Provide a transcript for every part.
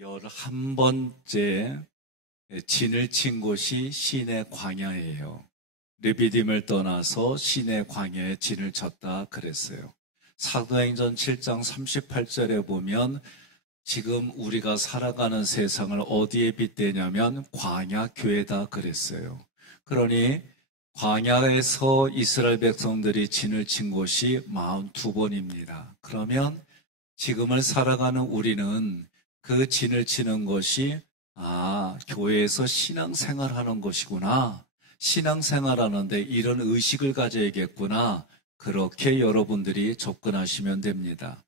11번째 진을 친 곳이 시내 광야예요. 르비딤을 떠나서 시내 광야에 진을 쳤다 그랬어요. 사도행전 7장 38절에 보면 지금 우리가 살아가는 세상을 어디에 빗대냐면 광야 교회다 그랬어요. 그러니 광야에서 이스라엘 백성들이 진을 친 곳이 42번입니다. 그러면 지금을 살아가는 우리는 그 진을 치는 것이 교회에서 신앙생활하는 것이구나. 신앙생활하는데 이런 의식을 가져야겠구나. 그렇게 여러분들이 접근하시면 됩니다.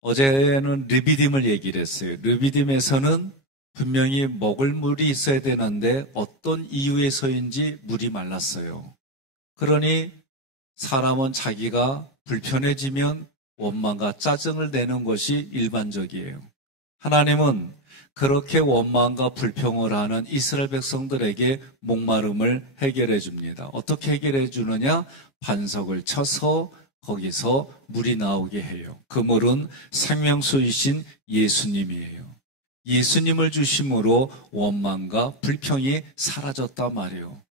어제는 르비딤을 얘기를 했어요. 르비딤에서는 분명히 먹을 물이 있어야 되는데 어떤 이유에서인지 물이 말랐어요. 그러니 사람은 자기가 불편해지면 원망과 짜증을 내는 것이 일반적이에요. 하나님은 그렇게 원망과 불평을 하는 이스라엘 백성들에게 목마름을 해결해 줍니다. 어떻게 해결해 주느냐? 반석을 쳐서 거기서 물이 나오게 해요. 그 물은 생명수이신 예수님이에요. 예수님을 주심으로 원망과 불평이 사라졌단 말이에요.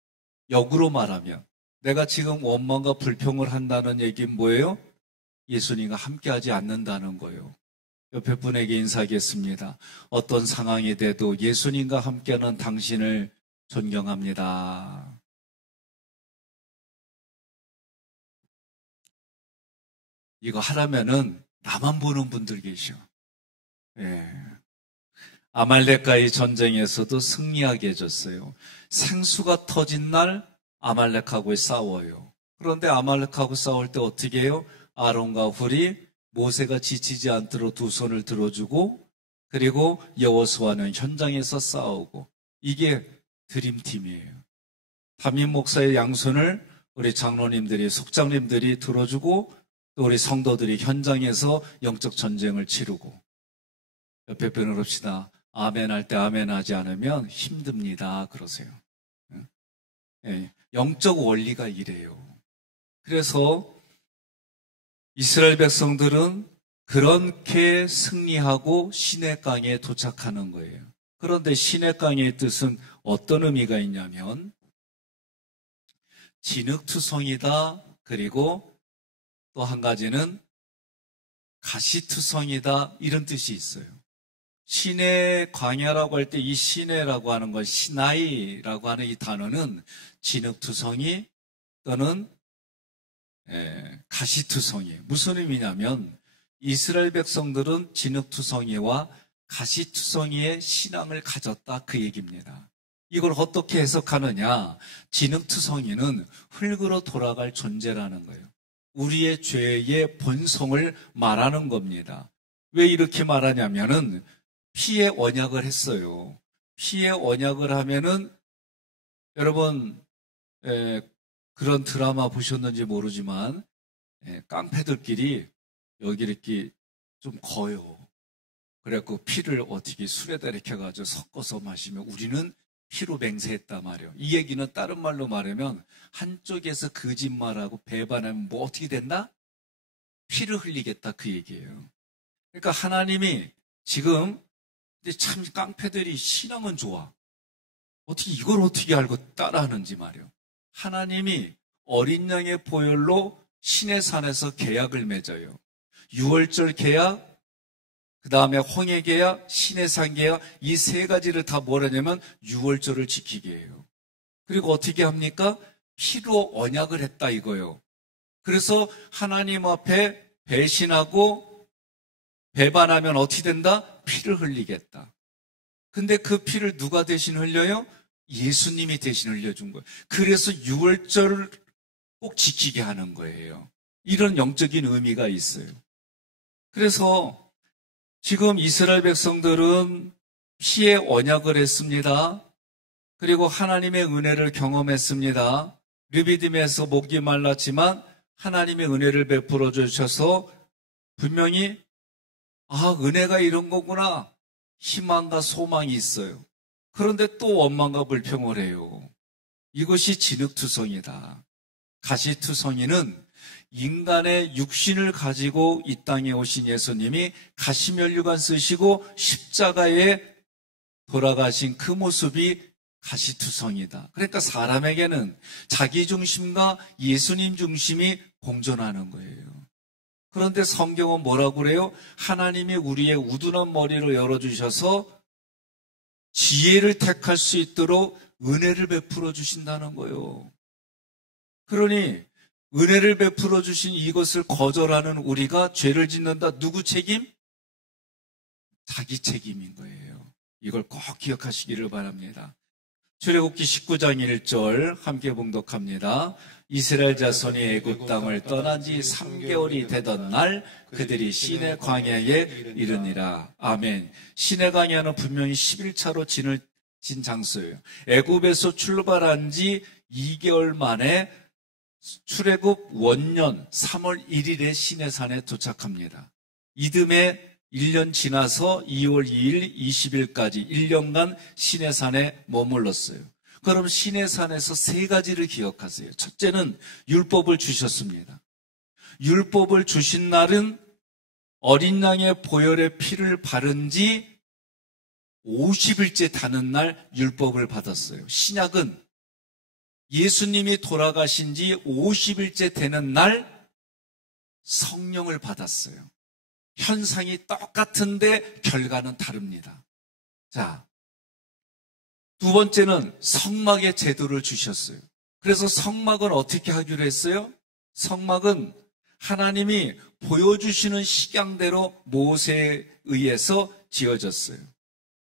역으로 말하면 내가 지금 원망과 불평을 한다는 얘기는 뭐예요? 예수님과 함께하지 않는다는 거예요. 옆에 분에게 인사하겠습니다. 어떤 상황이 돼도 예수님과 함께하는 당신을 존경합니다. 이거 하라면은 나만 보는 분들 계셔. 아말렉과의 전쟁에서도 승리하게 해줬어요. 생수가 터진 날 아말렉하고 싸워요. 그런데 아말렉하고 싸울 때 어떻게 해요? 아론과 훌이 모세가 지치지 않도록 두 손을 들어주고 그리고 여호수아는 현장에서 싸우고 이게 드림팀이에요. 담임 목사의 양손을 우리 장로님들이 속장님들이 들어주고 또 우리 성도들이 현장에서 영적 전쟁을 치르고 옆에 분을 합시다. 아멘 할 때 아멘 하지 않으면 힘듭니다. 그러세요. 영적 원리가 이래요. 그래서 이스라엘 백성들은 그렇게 승리하고 시내강에 도착하는 거예요. 그런데 시내강의 뜻은 어떤 의미가 있냐면 진흙투성이다. 그리고 또 한 가지는 가시투성이다. 이런 뜻이 있어요. 시내 광야라고 할 때 이 시내라고 하는 건 시나이라고 하는 이 단어는 진흙투성이 또는 가시투성이에요. 무슨 의미냐면 이스라엘 백성들은 진흙투성이와 가시투성이의 신앙을 가졌다 그 얘기입니다. 이걸 어떻게 해석하느냐? 진흙투성이는 흙으로 돌아갈 존재라는 거예요. 우리의 죄의 본성을 말하는 겁니다. 왜 이렇게 말하냐면은 피의 언약을 했어요. 피의 언약을 하면은 여러분 그런 드라마 보셨는지 모르지만 깡패들끼리 여기 이렇게 좀 거요. 그래갖고 피를 어떻게 술에다 이렇게 해가지고 섞어서 마시면 우리는 피로 맹세했단 말이에요. 이 얘기는 다른 말로 말하면 한쪽에서 거짓말하고 배반하면 뭐 어떻게 된다? 피를 흘리겠다 그 얘기예요. 그러니까 하나님이 지금 참 깡패들이 신앙은 좋아. 어떻게 이걸 어떻게 알고 따라하는지 말이에요. 하나님이 어린 양의 보혈로 시내산에서 계약을 맺어요. 유월절 계약, 그 다음에 홍해 계약, 시내산 계약 이 세 가지를 다 뭐라냐면 유월절을 지키게 해요. 그리고 어떻게 합니까? 피로 언약을 했다 이거예요. 그래서 하나님 앞에 배신하고 배반하면 어떻게 된다? 피를 흘리겠다. 근데 그 피를 누가 대신 흘려요? 예수님이 대신 흘려준 거예요. 그래서 유월절을 꼭 지키게 하는 거예요. 이런 영적인 의미가 있어요. 그래서 지금 이스라엘 백성들은 피의 언약을 했습니다. 그리고 하나님의 은혜를 경험했습니다. 르비딤에서 목이 말랐지만 하나님의 은혜를 베풀어 주셔서 분명히 은혜가 이런 거구나. 희망과 소망이 있어요. 그런데 또 원망과 불평을 해요. 이것이 진흙투성이다. 가시투성이는 인간의 육신을 가지고 이 땅에 오신 예수님이 가시면류관 쓰시고 십자가에 돌아가신 그 모습이 가시투성이다. 그러니까 사람에게는 자기 중심과 예수님 중심이 공존하는 거예요. 그런데 성경은 뭐라고 그래요? 하나님이 우리의 우둔한 머리를 열어주셔서 지혜를 택할 수 있도록 은혜를 베풀어 주신다는 거예요. 그러니 은혜를 베풀어 주신 이것을 거절하는 우리가 죄를 짓는다. 누구 책임? 자기 책임인 거예요. 이걸 꼭 기억하시기를 바랍니다. 출애굽기 19장 1절 함께 봉독합니다. 이스라엘 자손이 애굽 땅을 떠난 지 3개월이 되던 날 그들이 시내 광야에 이르니라. 아멘. 시내 광야는 분명히 11차로 진 장소예요. 애굽에서 출발한 지 2개월 만에 출애굽 원년 3월 1일에 시내산에 도착합니다. 이듬해 1년 지나서 2월 2일 20일까지 1년간 시내산에 머물렀어요. 그럼 시내산에서 세 가지를 기억하세요. 첫째는 율법을 주셨습니다. 율법을 주신 날은 어린 양의 보혈의 피를 바른 지 50일째 다는 날 율법을 받았어요. 신약은 예수님이 돌아가신 지 50일째 되는 날 성령을 받았어요. 현상이 똑같은데 결과는 다릅니다. 자, 두 번째는 성막의 제도를 주셨어요. 그래서 성막은 어떻게 하기로 했어요? 성막은 하나님이 보여주시는 식양대로 모세에 의해서 지어졌어요.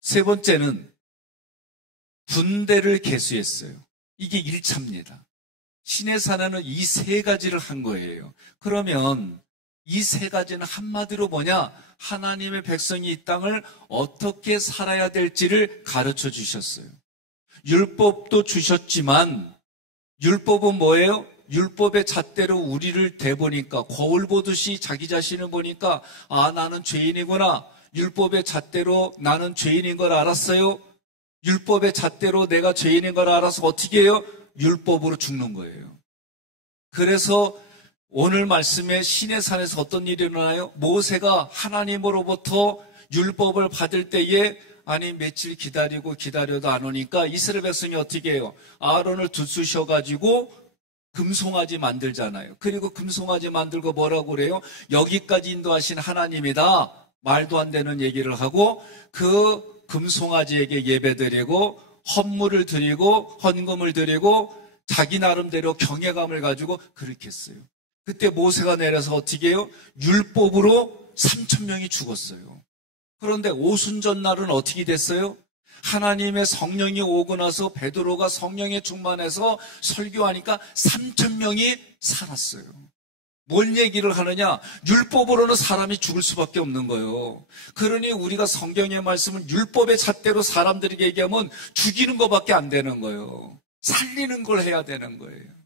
세 번째는 분대를 계수했어요. 이게 1차입니다. 시내산에는 이 세 가지를 한 거예요. 그러면 이 세 가지는 한마디로 뭐냐? 하나님의 백성이 이 땅을 어떻게 살아야 될지를 가르쳐 주셨어요. 율법도 주셨지만 율법은 뭐예요? 율법의 잣대로 우리를 대보니까 거울 보듯이 자기 자신을 보니까 아, 나는 죄인이구나. 율법의 잣대로 나는 죄인인 걸 알았어요. 율법의 잣대로 내가 죄인인 걸 알아서 어떻게 해요? 율법으로 죽는 거예요. 그래서 오늘 말씀에 시내산에서 어떤 일이 일어나요? 모세가 하나님으로부터 율법을 받을 때에 아니 며칠 기다려도 안 오니까 이스라엘 백성이 어떻게 해요? 아론을 두수셔가지고 금송아지 만들잖아요. 그리고 금송아지 만들고 뭐라고 그래요? 여기까지 인도하신 하나님이다. 말도 안 되는 얘기를 하고 그 금송아지에게 예배드리고 헌물을 드리고 헌금을 드리고 자기 나름대로 경외감을 가지고 그렇게 했어요. 그때 모세가 내려서 어떻게 해요? 율법으로 3,000명이 죽었어요. 그런데 오순절날은 어떻게 됐어요? 하나님의 성령이 오고 나서 베드로가 성령에 충만해서 설교하니까 3,000명이 살았어요. 뭔 얘기를 하느냐? 율법으로는 사람이 죽을 수밖에 없는 거예요. 그러니 우리가 성경의 말씀은 율법의 잣대로 사람들에게 얘기하면 죽이는 것밖에 안 되는 거예요. 살리는 걸 해야 되는 거예요.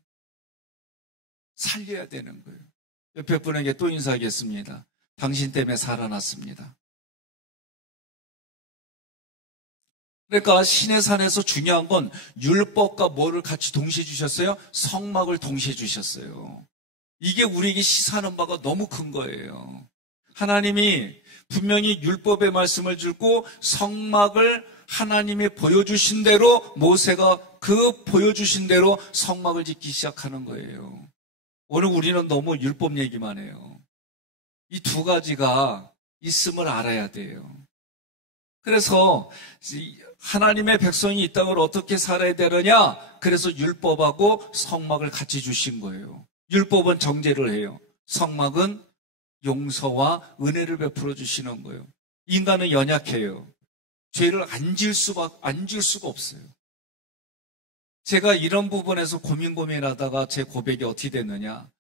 살려야 되는 거예요. 옆에 분에게 또 인사하겠습니다. 당신 때문에 살아났습니다. 그러니까 시내산에서 중요한 건 율법과 뭐를 같이 동시에 주셨어요? 성막을 동시에 주셨어요. 이게 우리에게 시사하는 바가 너무 큰 거예요. 하나님이 분명히 율법의 말씀을 주고 성막을 하나님이 보여주신 대로 모세가 그 보여주신 대로 성막을 짓기 시작하는 거예요. 오늘 우리는 너무 율법 얘기만 해요. 이 두 가지가 있음을 알아야 돼요. 그래서 하나님의 백성이 이 땅을 어떻게 살아야 되느냐? 그래서 율법하고 성막을 같이 주신 거예요. 율법은 정죄를 해요. 성막은 용서와 은혜를 베풀어 주시는 거예요. 인간은 연약해요. 죄를 안 지을 수가 없어요. 제가 이런 부분에서 고민하다가 제 고백이 어떻게 됐느냐.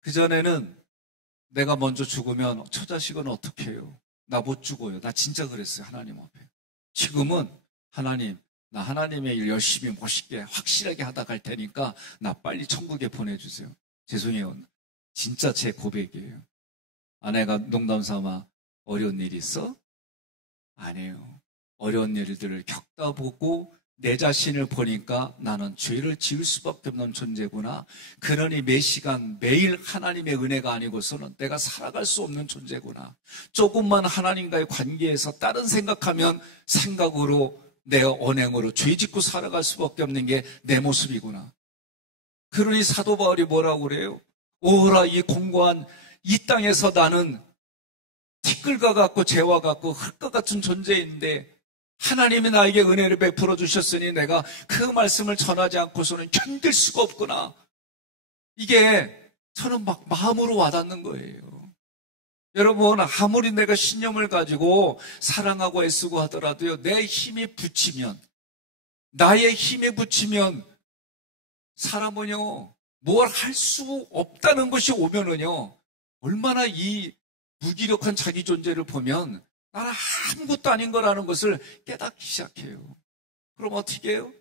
그전에는 내가 먼저 죽으면 저 자식은 어떻게 해요? 나 못 죽어요. 나 진짜 그랬어요. 하나님 앞에. 지금은 하나님, 나 하나님의 일 열심히 멋있게 확실하게 하다 갈 테니까 나 빨리 천국에 보내주세요. 죄송해요. 진짜 제 고백이에요. 아내가 농담 삼아 어려운 일이 있어? 아니에요. 어려운 일들을 겪다 보고 내 자신을 보니까 나는 죄를 지을 수밖에 없는 존재구나. 그러니 매 시간 매일 하나님의 은혜가 아니고서는 내가 살아갈 수 없는 존재구나. 조금만 하나님과의 관계에서 다른 생각하면 생각으로 내가 언행으로 죄 짓고 살아갈 수밖에 없는 게 내 모습이구나. 그러니 사도 바울이 뭐라고 그래요? 오라 이 공고한 이 땅에서 나는 티끌과 같고 재와 같고 흙과 같은 존재인데 하나님이 나에게 은혜를 베풀어 주셨으니 내가 그 말씀을 전하지 않고서는 견딜 수가 없구나. 이게 저는 막 마음으로 와닿는 거예요. 여러분, 아무리 내가 신념을 가지고 사랑하고 애쓰고 하더라도요, 내 힘이 붙이면, 나의 힘에 붙이면 사람은요, 뭘 할 수 없다는 것이 오면은요, 얼마나 이 무기력한 자기 존재를 보면 나는 아무것도 아닌 거라는 것을 깨닫기 시작해요. 그럼 어떻게 해요?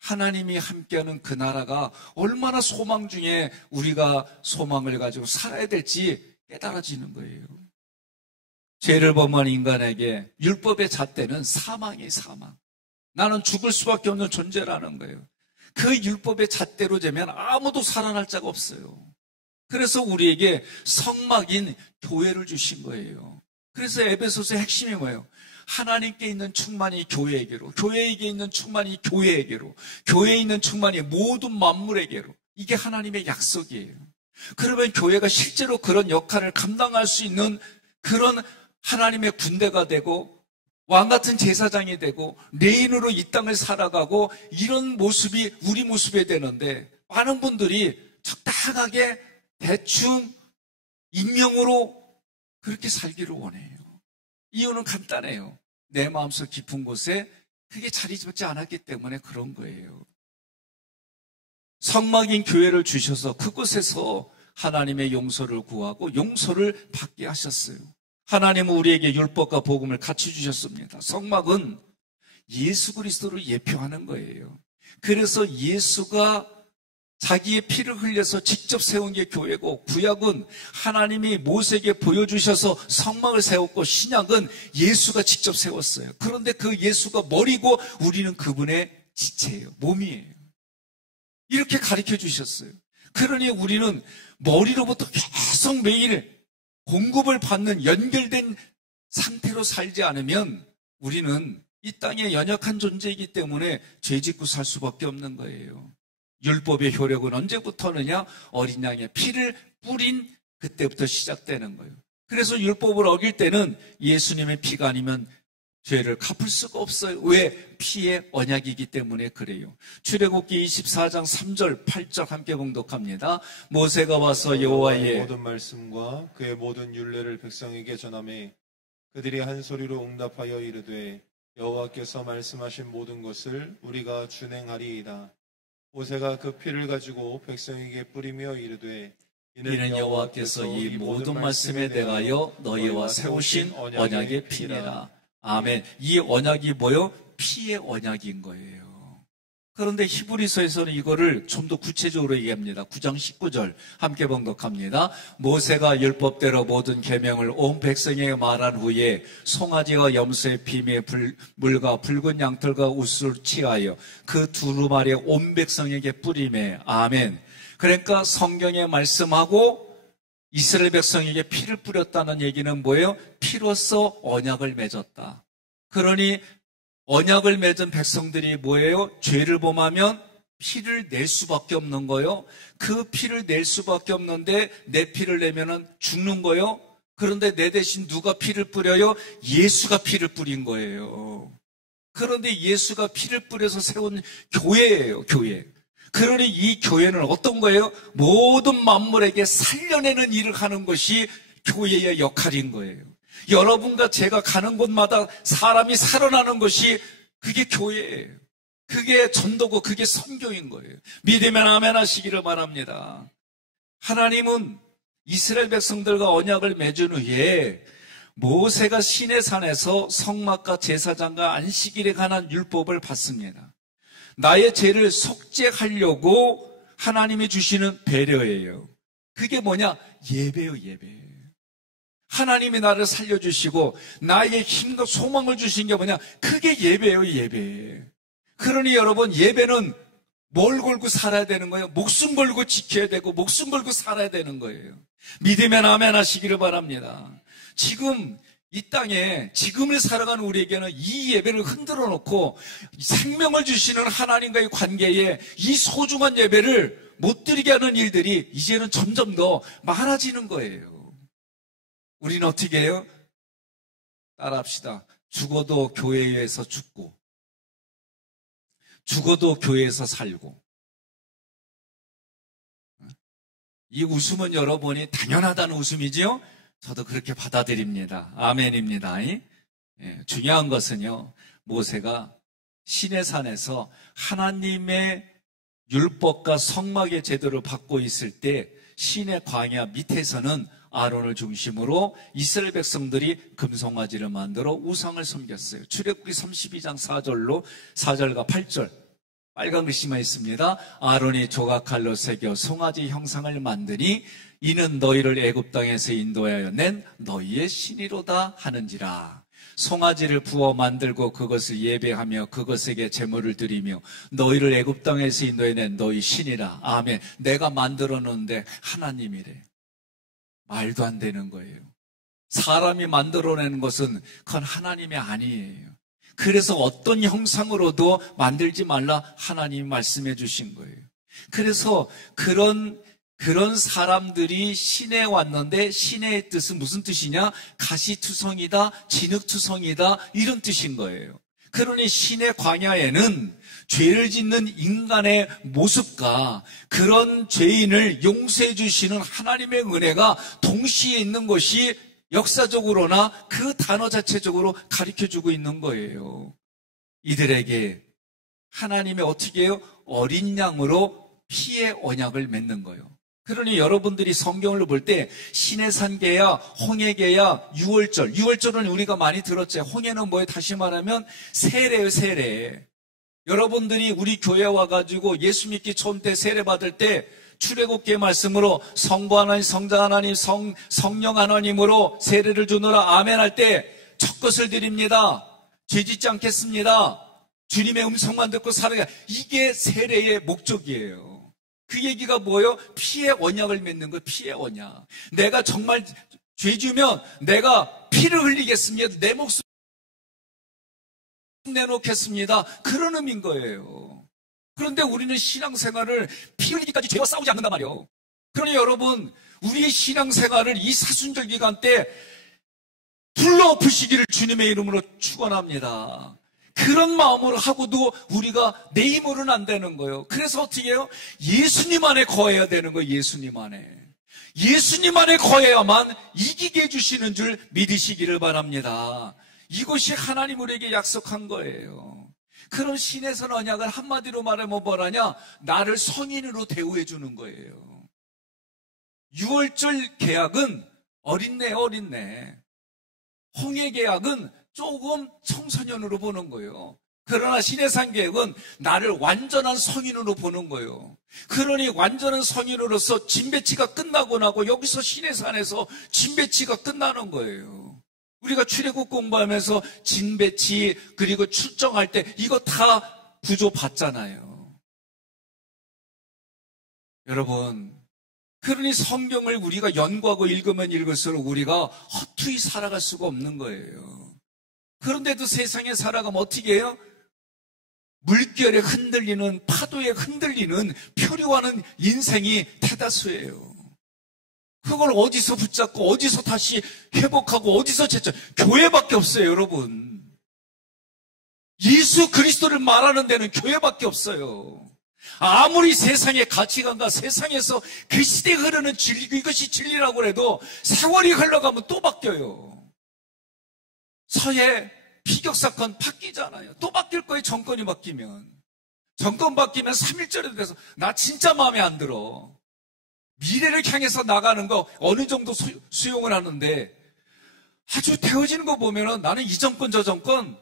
하나님이 함께하는 그 나라가 얼마나 소망 중에 우리가 소망을 가지고 살아야 될지 깨달아지는 거예요. 죄를 범한 인간에게 율법의 잣대는 사망이 사망. 나는 죽을 수밖에 없는 존재라는 거예요. 그 율법의 잣대로 재면 아무도 살아날 자가 없어요. 그래서 우리에게 성막인 교회를 주신 거예요. 그래서 에베소서의 핵심이 뭐예요? 하나님께 있는 충만이 교회에게로, 교회에게 있는 충만이 교회에게로, 교회에 있는 충만이 모든 만물에게로. 이게 하나님의 약속이에요. 그러면 교회가 실제로 그런 역할을 감당할 수 있는 그런 하나님의 군대가 되고 왕같은 제사장이 되고 레인으로 이 땅을 살아가고 이런 모습이 우리 모습이 되는데 많은 분들이 적당하게 대충 익명으로 그렇게 살기를 원해요. 이유는 간단해요. 내 마음속 깊은 곳에 그게 자리 잡지 않았기 때문에 그런 거예요. 성막인 교회를 주셔서 그곳에서 하나님의 용서를 구하고 용서를 받게 하셨어요. 하나님은 우리에게 율법과 복음을 같이 주셨습니다. 성막은 예수 그리스도를 예표하는 거예요. 그래서 예수가 자기의 피를 흘려서 직접 세운 게 교회고, 구약은 하나님이 모세에게 보여주셔서 성막을 세웠고, 신약은 예수가 직접 세웠어요. 그런데 그 예수가 머리고 우리는 그분의 지체예요. 몸이에요. 이렇게 가르쳐 주셨어요. 그러니 우리는 머리로부터 계속 매일 공급을 받는 연결된 상태로 살지 않으면 우리는 이 땅에 연약한 존재이기 때문에 죄 짓고 살 수밖에 없는 거예요. 율법의 효력은 언제부터느냐? 어린 양의 피를 뿌린 그때부터 시작되는 거예요. 그래서 율법을 어길 때는 예수님의 피가 아니면 죄를 갚을 수가 없어요. 왜? 피의 언약이기 때문에 그래요. 출애굽기 24장 3절 8절 함께 봉독합니다. 모세가 와서 여호와의 모든 말씀과 그의 모든 율례를 백성에게 전하매 그들이 한 소리로 응답하여 이르되 여호와께서 말씀하신 모든 것을 우리가 준행하리이다. 모세가 그 피를 가지고 백성에게 뿌리며 이르되 이는 여호와께서 이 모든 말씀에 대하여 너희와 세우신 언약의 피니라. 아멘. 이 언약이 뭐요? 피의 언약인 거예요. 그런데 히브리서에서는 이거를 좀 더 구체적으로 얘기합니다. 9장 19절 함께 봉독합니다. 모세가 율법대로 모든 계명을 온 백성에게 말한 후에 송아지와 염소의 피에 물과 붉은 양털과 우슬을 취하여 그 두루마리에 온 백성에게 뿌리매. 아멘. 그러니까 성경에 말씀하고 이스라엘 백성에게 피를 뿌렸다는 얘기는 뭐예요? 피로써 언약을 맺었다. 그러니 언약을 맺은 백성들이 뭐예요? 죄를 범하면 피를 낼 수밖에 없는 거예요. 그 피를 낼 수밖에 없는데 내 피를 내면은 죽는 거예요. 그런데 내 대신 누가 피를 뿌려요? 예수가 피를 뿌린 거예요. 그런데 예수가 피를 뿌려서 세운 교회예요, 교회. 그러니 이 교회는 어떤 거예요? 모든 만물에게 살려내는 일을 하는 것이 교회의 역할인 거예요. 여러분과 제가 가는 곳마다 사람이 살아나는 것이 그게 교회예요. 그게 전도고 그게 선교인 거예요. 믿으면 아멘 하시기를 바랍니다. 하나님은 이스라엘 백성들과 언약을 맺은 후에 모세가 시내산에서 성막과 제사장과 안식일에 관한 율법을 받습니다. 나의 죄를 속죄하려고 하나님이 주시는 배려예요. 그게 뭐냐? 예배요, 예배. 하나님이 나를 살려주시고 나의 힘과 소망을 주신 게 뭐냐? 그게 예배요, 예배. 그러니 여러분, 예배는 뭘 걸고 살아야 되는 거예요? 목숨 걸고 지켜야 되고 목숨 걸고 살아야 되는 거예요. 믿으면 아멘 하시기를 바랍니다. 지금 이 땅에 지금을 살아가는 우리에게는 이 예배를 흔들어 놓고 생명을 주시는 하나님과의 관계에 이 소중한 예배를 못 드리게 하는 일들이 이제는 점점 더 많아지는 거예요. 우리는 어떻게 해요? 따라합시다. 죽어도 교회에서 죽고 죽어도 교회에서 살고. 이 웃음은 여러분이 당연하다는 웃음이지요? 저도 그렇게 받아들입니다. 아멘입니다. 중요한 것은요, 모세가 시내산에서 하나님의 율법과 성막의 제도를 받고 있을 때 시내 광야 밑에서는 아론을 중심으로 이스라엘 백성들이 금송아지를 만들어 우상을 섬겼어요. 출애굽기 32장 4절과 8절 빨간 글씨만 있습니다. 아론이 조각칼로 새겨 송아지 형상을 만드니 이는 너희를 애굽 땅에서 인도하여 낸 너희의 신이로다 하는지라. 송아지를 부어 만들고 그것을 예배하며 그것에게 제물을 드리며 너희를 애굽 땅에서 인도해 낸 너희 신이라. 아멘. 내가 만들어 놓은데 하나님이래. 말도 안 되는 거예요. 사람이 만들어내는 것은 그건 하나님이 아니에요. 그래서 어떤 형상으로도 만들지 말라 하나님이 말씀해 주신 거예요. 그래서 그런 사람들이 시내에 왔는데 시내의 뜻은 무슨 뜻이냐? 가시투성이다, 진흙투성이다 이런 뜻인 거예요. 그러니 시내 광야에는 죄를 짓는 인간의 모습과 그런 죄인을 용서해 주시는 하나님의 은혜가 동시에 있는 것이 역사적으로나 그 단어 자체적으로 가르쳐주고 있는 거예요. 이들에게 하나님이 어떻게 해요? 어린 양으로 피의 언약을 맺는 거예요. 그러니 여러분들이 성경을 볼 때 시내산계야, 홍해계야, 유월절은 우리가 많이 들었죠. 홍해는 뭐예요? 다시 말하면 세례예요, 세례. 여러분들이 우리 교회 와가지고 예수 믿기 처음 때 세례 받을 때 출애굽기의 말씀으로 성부 하나님, 성자 하나님, 성령 하나님으로 세례를 주노라 아멘 할 때 첫 것을 드립니다. 죄 짓지 않겠습니다. 주님의 음성만 듣고 살아가. 이게 세례의 목적이에요. 그 얘기가 뭐예요? 피의 언약을 맺는 거예요. 피의 언약. 내가 정말 죄 지으면 내가 피를 흘리겠습니다. 내 목숨 내놓겠습니다. 그런 의미인 거예요. 그런데 우리는 신앙생활을 피 흘리기까지 죄와 싸우지 않는단 말이에요. 그러니 여러분, 우리의 신앙생활을 이 사순절 기간 때 불러엎으시기를 주님의 이름으로 축원합니다. 그런 마음으로 하고도 우리가 내 힘으로는 안 되는 거예요. 그래서 어떻게 해요? 예수님 안에 거해야 되는 거예요. 예수님 안에. 예수님 안에 거해야만 이기게 해주시는 줄 믿으시기를 바랍니다. 이것이 하나님 우리에게 약속한 거예요. 그런 신에서 언약을 한마디로 말하면 뭐라냐? 나를 성인으로 대우해 주는 거예요. 유월절 계약은 어린애. 홍해 계약은 조금 청소년으로 보는 거예요. 그러나 시내산 계획은 나를 완전한 성인으로 보는 거예요. 그러니 완전한 성인으로서 진배치가 끝나고 나고 여기서 시내산에서 진배치가 끝나는 거예요. 우리가 출애굽 공부하면서 진배치 그리고 출정할 때 이거 다 구조 봤잖아요. 여러분, 그러니 성경을 우리가 연구하고 읽으면 읽을수록 우리가 허투루 살아갈 수가 없는 거예요. 그런데도 세상에 살아가면 어떻게 해요? 물결에 흔들리는, 파도에 흔들리는 표류하는 인생이 대다수예요. 그걸 어디서 붙잡고 어디서 다시 회복하고 어디서 제쳐? 교회밖에 없어요, 여러분. 예수 그리스도를 말하는 데는 교회밖에 없어요. 아무리 세상의 가치관과 세상에서 그 시대에 흐르는 진리, 이것이 진리라고 해도 세월이 흘러가면 또 바뀌어요. 서해 피격사건 바뀌잖아요. 또 바뀔 거예요, 정권이 바뀌면. 정권 바뀌면 3.1절에 대해서 나 진짜 마음에 안 들어. 미래를 향해서 나가는 거 어느 정도 수용을 하는데 아주 되어지는 거 보면은 나는 이 정권 저 정권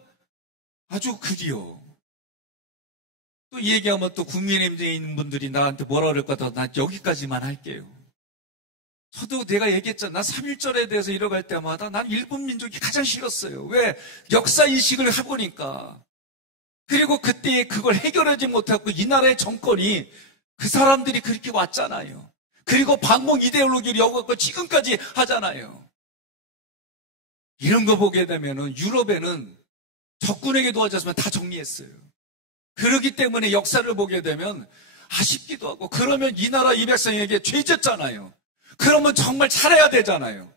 아주 그리워. 또 이 얘기하면 또 국민의힘에 있는 분들이 나한테 뭐라 그럴까 더 난 여기까지만 할게요. 저도 내가 얘기했잖아. 나 3.1절에 대해서 이뤄갈 때마다 난 일본 민족이 가장 싫었어요. 왜? 역사인식을 해보니까 그리고 그때 그걸 해결하지 못하고 이 나라의 정권이 그 사람들이 그렇게 왔잖아요. 그리고 반공 이데올로기를 엮어갖고 지금까지 하잖아요. 이런 거 보게 되면은 유럽에는 적군에게 도와줬으면 다 정리했어요. 그렇기 때문에 역사를 보게 되면 아쉽기도 하고, 그러면 이 나라 이 백성에게 죄졌잖아요. 그러면 정말 잘해야 되잖아요.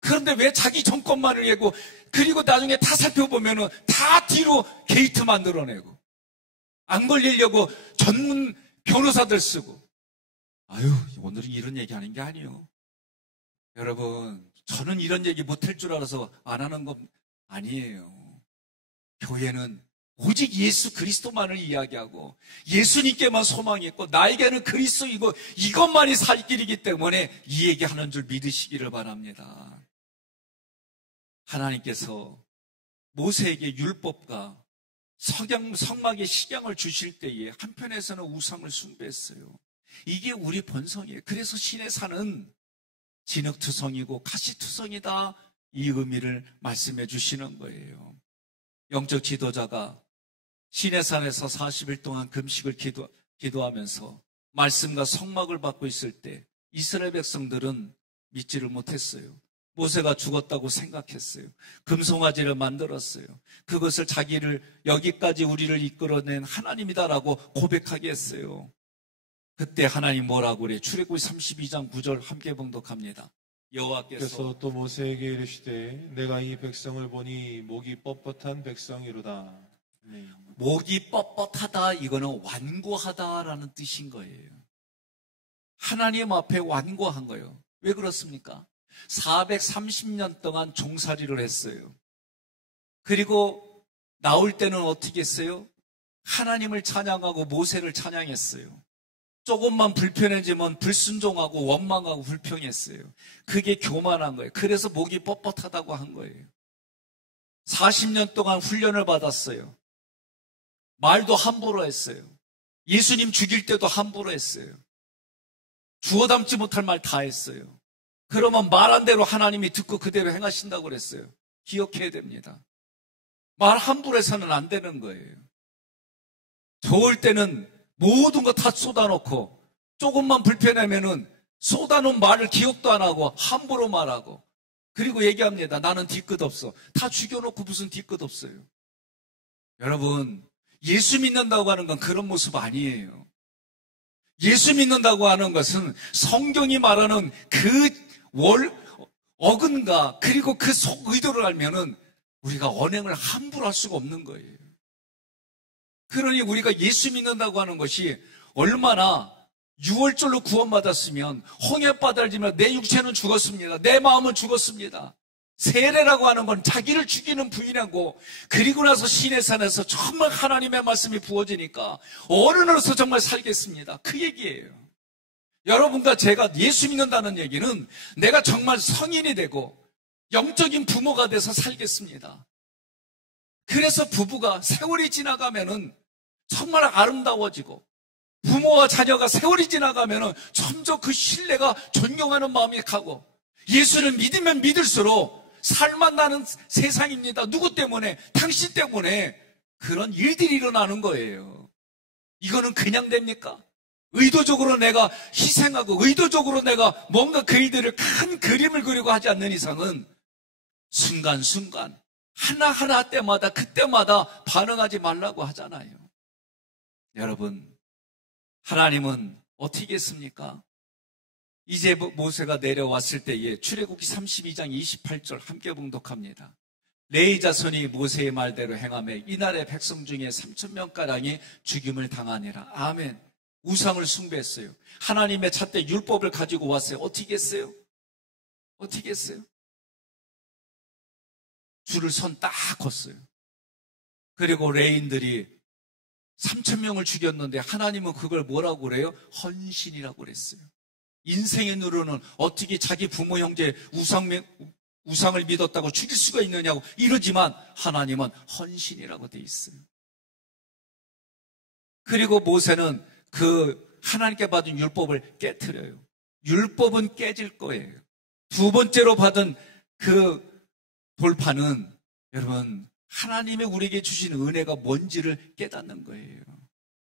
그런데 왜 자기 정권만을 얘고, 그리고 나중에 다 살펴보면은 다 뒤로 게이트 만들어내고, 안 걸리려고 전문 변호사들 쓰고. 아유, 오늘은 이런 얘기 하는 게 아니에요. 여러분, 저는 이런 얘기 못할 줄 알아서 안 하는 건 아니에요. 교회는 오직 예수 그리스도만을 이야기하고 예수님께만 소망이 있고 나에게는 그리스도이고 이것만이 살 길이기 때문에 이 얘기하는 줄 믿으시기를 바랍니다. 하나님께서 모세에게 율법과 성막의 식양을 주실 때에 한편에서는 우상을 숭배했어요. 이게 우리 본성이에요. 그래서 신의 산은 진흙투성이고 가시투성이다, 이 의미를 말씀해 주시는 거예요. 영적 지도자가 신의 산에서 40일 동안 금식을 기도하면서 말씀과 성막을 받고 있을 때 이스라엘 백성들은 믿지를 못했어요. 모세가 죽었다고 생각했어요. 금송아지를 만들었어요. 그것을 자기를 여기까지 우리를 이끌어낸 하나님이다라고 고백하게 했어요. 그때 하나님 뭐라고 그래? 출애굽기 32장 9절 함께 봉독합니다. 여호와께서 또 모세에게 이르시되 내가 이 백성을 보니 목이 뻣뻣한 백성이로다. 목이 뻣뻣하다, 이거는 완고하다라는 뜻인 거예요. 하나님 앞에 완고한 거예요. 왜 그렇습니까? 430년 동안 종살이를 했어요. 그리고 나올 때는 어떻게 했어요? 하나님을 찬양하고 모세를 찬양했어요. 조금만 불편해지면 불순종하고 원망하고 불평했어요. 그게 교만한 거예요. 그래서 목이 뻣뻣하다고 한 거예요. 40년 동안 훈련을 받았어요. 말도 함부로 했어요. 예수님 죽일 때도 함부로 했어요. 주워 담지 못할 말 다 했어요. 그러면 말한 대로 하나님이 듣고 그대로 행하신다고 그랬어요. 기억해야 됩니다. 말 함부로 해서는 안 되는 거예요. 좋을 때는 모든 거 다 쏟아놓고 조금만 불편하면은 쏟아놓은 말을 기억도 안 하고 함부로 말하고, 그리고 얘기합니다. 나는 뒤끝 없어. 다 죽여놓고 무슨 뒤끝 없어요. 여러분, 예수 믿는다고 하는 건 그런 모습 아니에요. 예수 믿는다고 하는 것은 성경이 말하는 그 어근과 그리고 그 속 의도를 알면은 우리가 언행을 함부로 할 수가 없는 거예요. 그러니 우리가 예수 믿는다고 하는 것이 얼마나 6월절로 구원받았으면 홍해바다를 지면 내 육체는 죽었습니다. 내 마음은 죽었습니다. 세례라고 하는 건 자기를 죽이는 부인하고, 그리고 나서 신의 산에서 정말 하나님의 말씀이 부어지니까 어른으로서 정말 살겠습니다. 그 얘기예요. 여러분과 제가 예수 믿는다는 얘기는 내가 정말 성인이 되고 영적인 부모가 돼서 살겠습니다. 그래서 부부가 세월이 지나가면은 정말 아름다워지고, 부모와 자녀가 세월이 지나가면은 점점 그 신뢰가 존경하는 마음이 가고, 예수를 믿으면 믿을수록 살만 나는 세상입니다. 누구 때문에? 당신 때문에 그런 일들이 일어나는 거예요. 이거는 그냥 됩니까? 의도적으로 내가 희생하고 의도적으로 내가 뭔가 그 일들을 큰 그림을 그리고 하지 않는 이상은 순간순간 하나하나 때마다 그때마다 반응하지 말라고 하잖아요. 여러분, 하나님은 어떻게 했습니까? 이제 모세가 내려왔을 때에 출애굽기 32장 28절 함께 봉독합니다. 레위 자손이 모세의 말대로 행하며 이날의 백성 중에 3,000명가량이 죽임을 당하니라. 아멘. 우상을 숭배했어요. 하나님의 잣대 율법을 가지고 왔어요. 어떻게 했어요? 어떻게 했어요? 줄을 선 딱 걷어요. 그리고 레인들이 3,000명을 죽였는데 하나님은 그걸 뭐라고 그래요? 헌신이라고 그랬어요. 인생의 누르는 어떻게 자기 부모 형제 우상을 믿었다고 죽일 수가 있느냐고 이러지만 하나님은 헌신이라고 돼 있어요. 그리고 모세는 그 하나님께 받은 율법을 깨트려요. 율법은 깨질 거예요. 두 번째로 받은 그 돌파는 여러분 하나님의 우리에게 주신 은혜가 뭔지를 깨닫는 거예요.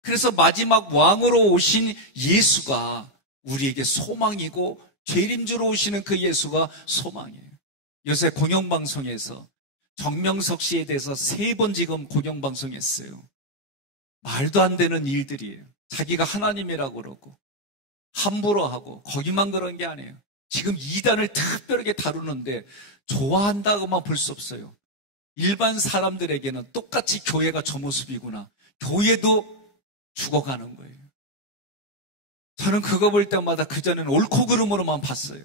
그래서 마지막 왕으로 오신 예수가 우리에게 소망이고 재림주로 오시는 그 예수가 소망이에요. 요새 공영방송에서 정명석 씨에 대해서 3번 지금 공영방송했어요. 말도 안 되는 일들이에요. 자기가 하나님이라고 그러고 함부로 하고 거기만 그런 게 아니에요. 지금 이단을 특별하게 다루는데 좋아한다고만 볼 수 없어요. 일반 사람들에게는 똑같이 교회가 저 모습이구나. 교회도 죽어가는 거예요. 저는 그거 볼 때마다 그전에는 옳고 그름으로만 봤어요.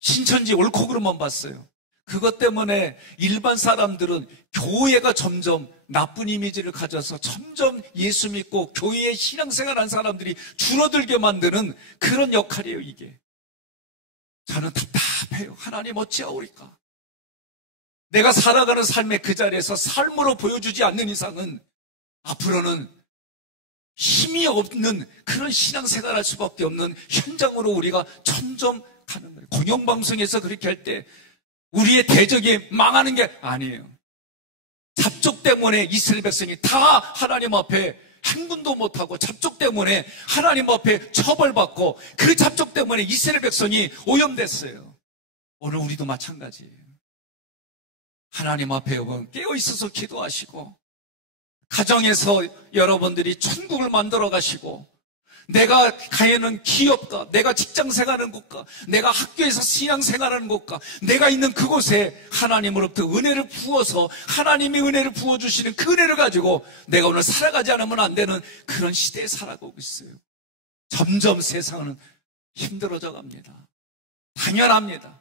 신천지 옳고 그름만 봤어요. 그것 때문에 일반 사람들은 교회가 점점 나쁜 이미지를 가져서 점점 예수 믿고 교회에 신앙생활한 사람들이 줄어들게 만드는 그런 역할이에요, 이게. 저는 답답해요. 하나님 어찌하오리까? 내가 살아가는 삶의 그 자리에서 삶으로 보여주지 않는 이상은 앞으로는 힘이 없는 그런 신앙생활 할 수밖에 없는 현장으로 우리가 점점 가는 거예요. 공영방송에서 그렇게 할 때 우리의 대적이 망하는 게 아니에요. 잡족 때문에 이스라엘 백성이 다 하나님 앞에 행군도 못하고 잡족 때문에 하나님 앞에 처벌받고 그 잡족 때문에 이스라엘 백성이 오염됐어요. 오늘 우리도 마찬가지예요. 하나님 앞에 깨어있어서 기도하시고 가정에서 여러분들이 천국을 만들어 가시고 내가 가는 기업가, 내가 직장생활하는 곳가, 내가 학교에서 신앙생활하는 곳가, 내가 있는 그곳에 하나님으로부터 은혜를 부어서 하나님이 은혜를 부어주시는 그 은혜를 가지고 내가 오늘 살아가지 않으면 안 되는 그런 시대에 살아가고 있어요. 점점 세상은 힘들어져 갑니다. 당연합니다.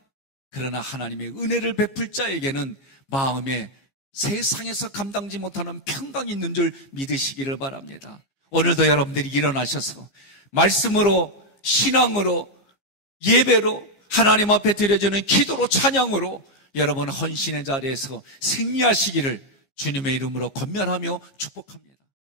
그러나 하나님의 은혜를 베풀 자에게는 마음에 세상에서 감당지 못하는 평강이 있는 줄 믿으시기를 바랍니다. 오늘도 여러분들이 일어나셔서 말씀으로, 신앙으로, 예배로, 하나님 앞에 드려지는 기도로, 찬양으로 여러분 헌신의 자리에서 승리하시기를 주님의 이름으로 권면하며 축복합니다.